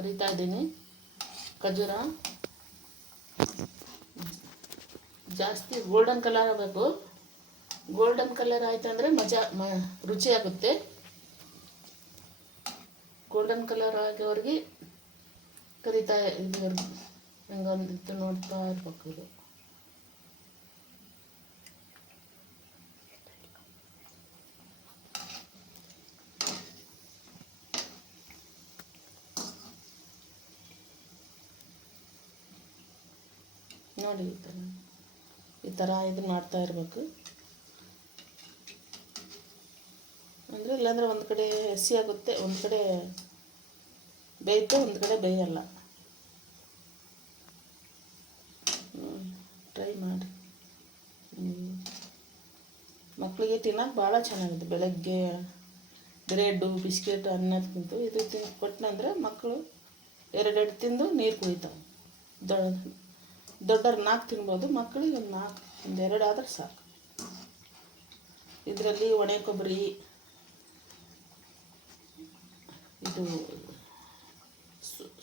ಕರಿತಾ ಇದ್ದೀನಿ. ಖರ್ಜೂರ ಜಾಸ್ತಿ ಗೋಲ್ಡನ್ ಕಲರ್ ಆಗಬೇಕು. ಗೋಲ್ಡನ್ ಕಲರ್ ಆಯ್ತಂದರೆ ರುಚಿ ಆಗುತ್ತೆ. ಗೋಲ್ಡನ್ ಕಲರ್ ಆಗೋರಿಗೆ ಕರಿತಾ ಇದ್ವರೆಗೂ ಹಿಂಗಂತ ನೋಡ್ತಾ ಇರ್ಬೇಕು. ಇದು ನೋಡಿ ಈ ಥರ ಇದನ್ನ ಮಾಡ್ತಾ ಇರಬೇಕು. ಅಂದರೆ ಇಲ್ಲಾಂದರೆ ಒಂದು ಕಡೆ ಹಸಿ ಆಗುತ್ತೆ, ಒಂದು ಕಡೆ ಬೇಯುತ್ತೆ, ಒಂದು ಕಡೆ ಬೇಯಲ್ಲ. ಟ್ರೈ ಮಾಡಿ. ಮಕ್ಕಳಿಗೆ ತಿನ್ನೋಕೆ ಭಾಳ ಚೆನ್ನಾಗಿದೆ. ಬೆಳಗ್ಗೆ ಬ್ರೆಡ್ಡು ಬಿಸ್ಕೆಟ್ ಅನ್ನೋದಕ್ಕಿಂತ ಇದು ಕೊಟ್ಟನಂದರೆ ಮಕ್ಕಳು ಎರಡೆರಡು ತಿಂದು ನೀರು ಕುಡಿತಾವೆ. ದೊಡ್ಡವ್ರು 4 ತಿನ್ಬೋದು, ಮಕ್ಕಳಿಗೆ ಒಂದೆರಡು ಆದ್ರೆ ಸಾಕು. ಇದರಲ್ಲಿ ಒಣ ಕೊಬ್ಬರಿ, ಇದು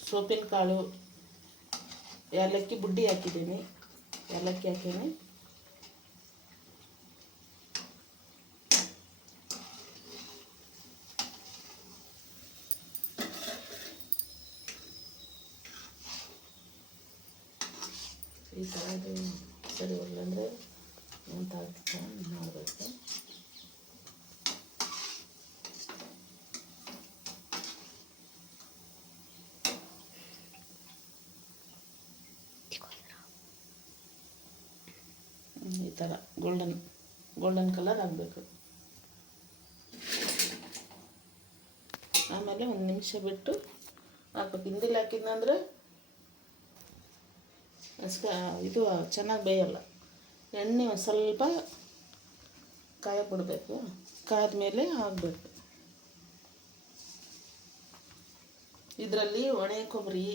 ಸೋಪಿನ ಕಾಳು, ಏಲಕ್ಕಿ ಬುಡ್ಡಿ ಹಾಕಿದ್ದೀನಿ, ಏಲಕ್ಕಿ ಹಾಕೀನಿ. ಈ ಥರ ಇದು ಸರಿ ಹೋಗಲ್ಲ ಅಂದರೆ ಅಂತ ಮಾಡಬೇಕು. ಈ ಥರ ಗೋಲ್ಡನ್ ಕಲರ್ ಆಗಬೇಕು. ಆಮೇಲೆ 1 ನಿಮಿಷ ಬಿಟ್ಟು ಹಾಕ್ಬೇಕು. ಹಿಂದಿಲ್ ಹಾಕಿದ್ನಂದ್ರೆ ಇದು ಚೆನ್ನಾಗಿ ಬೇಯಲ್ಲ. ಎಣ್ಣೆ ಒಂದು ಸ್ವಲ್ಪ ಬಿಡಬೇಕು. ಕಾದ ಮೇಲೆ ಹಾಕಬೇಕು. ಇದರಲ್ಲಿ ಒಣ ಕೊಬ್ಬರಿ,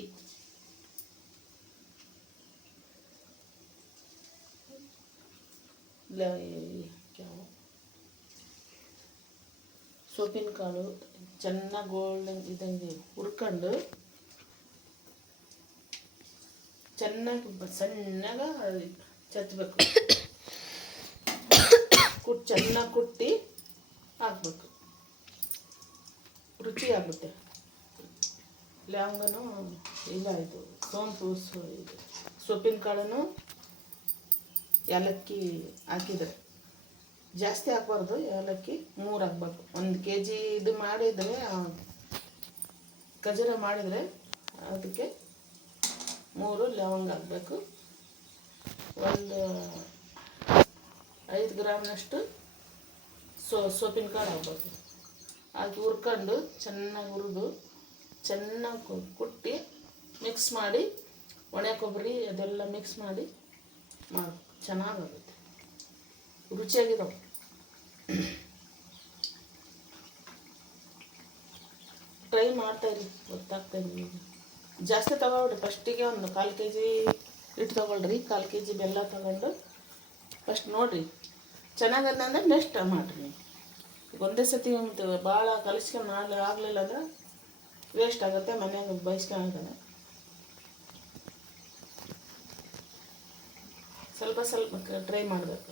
ಸೋಪಿನ ಕಾಳು ಚೆನ್ನಾಗಿ ಗೋಲ್ಡನ್ ಇದಂಗೆ ಹುರ್ಕೊಂಡು ಚೆನ್ನಾಗಿ ಸಣ್ಣಗೆ ಚಚ್ಚಬೇಕು. ಚೆನ್ನಾಗಿ ಕುಟ್ಟಿ ಹಾಕ್ಬೇಕು. ರುಚಿ ಆಗುತ್ತೆ. ಲವಂಗನೂ ಇದು ಸೋಂಪು, ಇದು ಸೊಪ್ಪಿನ ಕಾಳನ್ನು ಏಲಕ್ಕಿ ಹಾಕಿದರೆ ಜಾಸ್ತಿ ಹಾಕ್ಬಾರ್ದು. ಏಲಕ್ಕಿ 3 ಹಾಕ್ಬೇಕು. 1 kg ಇದು ಮಾಡಿದರೆ ಖರ್ಜೂರ ಮಾಡಿದರೆ ಅದಕ್ಕೆ 3 ಲವಂಗ ಹಾಕಬೇಕು. ಒಂದು 5 ಗ್ರಾಮ್ನಷ್ಟು ಸೋಪಿನ ಕಾಳು ಹಾಕ್ಬೇಕು. ಅದು ಹುರ್ಕೊಂಡು ಚೆನ್ನಾಗಿ ಹುರಿದು ಚೆನ್ನಾಗಿ ಕುಟ್ಟಿ ಮಿಕ್ಸ್ ಮಾಡಿ ಒಣ ಕೊಬ್ಬರಿ ಅದೆಲ್ಲ ಮಿಕ್ಸ್ ಮಾಡಿ ಚೆನ್ನಾಗಾಗುತ್ತೆ. ರುಚಿಯಾಗಿದ್ದಾವೆ. ಟ್ರೈ ಮಾಡ್ತಾಯಿರಿ, ಗೊತ್ತಾಗ್ತಾಯಿದೆ ನಿಮಗೆ. ಜಾಸ್ತಿ ತಗೊಳ್ರಿ. ಫಸ್ಟಿಗೆ ಒಂದು 1/4 kg ಹಿಟ್ಟು ತೊಗೊಳ್ರಿ. 1/4 kg ಬೆಲ್ಲ ತೊಗೊಂಡು ಫಸ್ಟ್ ನೋಡಿರಿ, ಚೆನ್ನಾಗಂದ್ರೆ ನೆಕ್ಸ್ಟ್ ಮಾಡಿರಿ. ನೀವು ಒಂದೇ ಸತಿ ಭಾಳ ಕಲಿಸ್ಕೊಂಡು ಆಗಲಿಲ್ಲ ಅಂದ್ರೆ ವೇಸ್ಟ್ ಆಗುತ್ತೆ. ಮನೆಯಾಗ ಬಯಸ್ಕೊಂಡ್ರೆ ಸ್ವಲ್ಪ ಟ್ರೈ ಮಾಡಬೇಕು.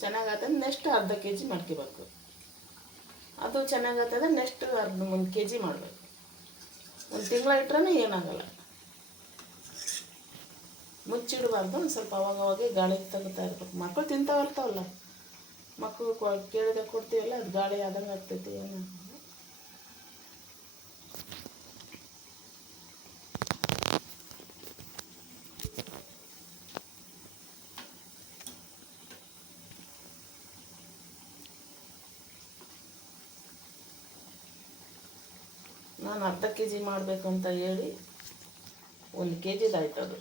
ಚೆನ್ನಾಗತ್ತಂದ್ರೆ ನೆಕ್ಸ್ಟ್ ಅರ್ಧ kg ಮಾಡ್ಕೋಬೇಕು. ಅದು ಚೆನ್ನಾಗತ್ತಂದ್ರೆ ನೆಕ್ಸ್ಟ್ 1 kg ಮಾಡಬೇಕು. 1 ತಿಂಗಳ ಇಟ್ರೆ ಏನಾಗಲ್ಲ. ಮುಚ್ಚಿಡಬಾರ್ದು. ಒಂದು ಸ್ವಲ್ಪ ಅವಾಗವಾಗ ಗಾಳಿ ತಗೋತಾ ಇರ್ಬೇಕು. ಮಕ್ಕಳು ತಿಂತಾವಲ್ಲ, ಮಕ್ಕಳು ಕೇಳಿದೆ ಕೊಡ್ತೀವಲ್ಲ, ಅದು ಗಾಳಿ ಆದಂಗೆ ಆಗ್ತೈತಿ. ಏನು ನಾನು ಅರ್ಧ kg ಮಾಡಬೇಕು ಅಂತ ಹೇಳಿ 1 kg ಆಯ್ತು. ಅದು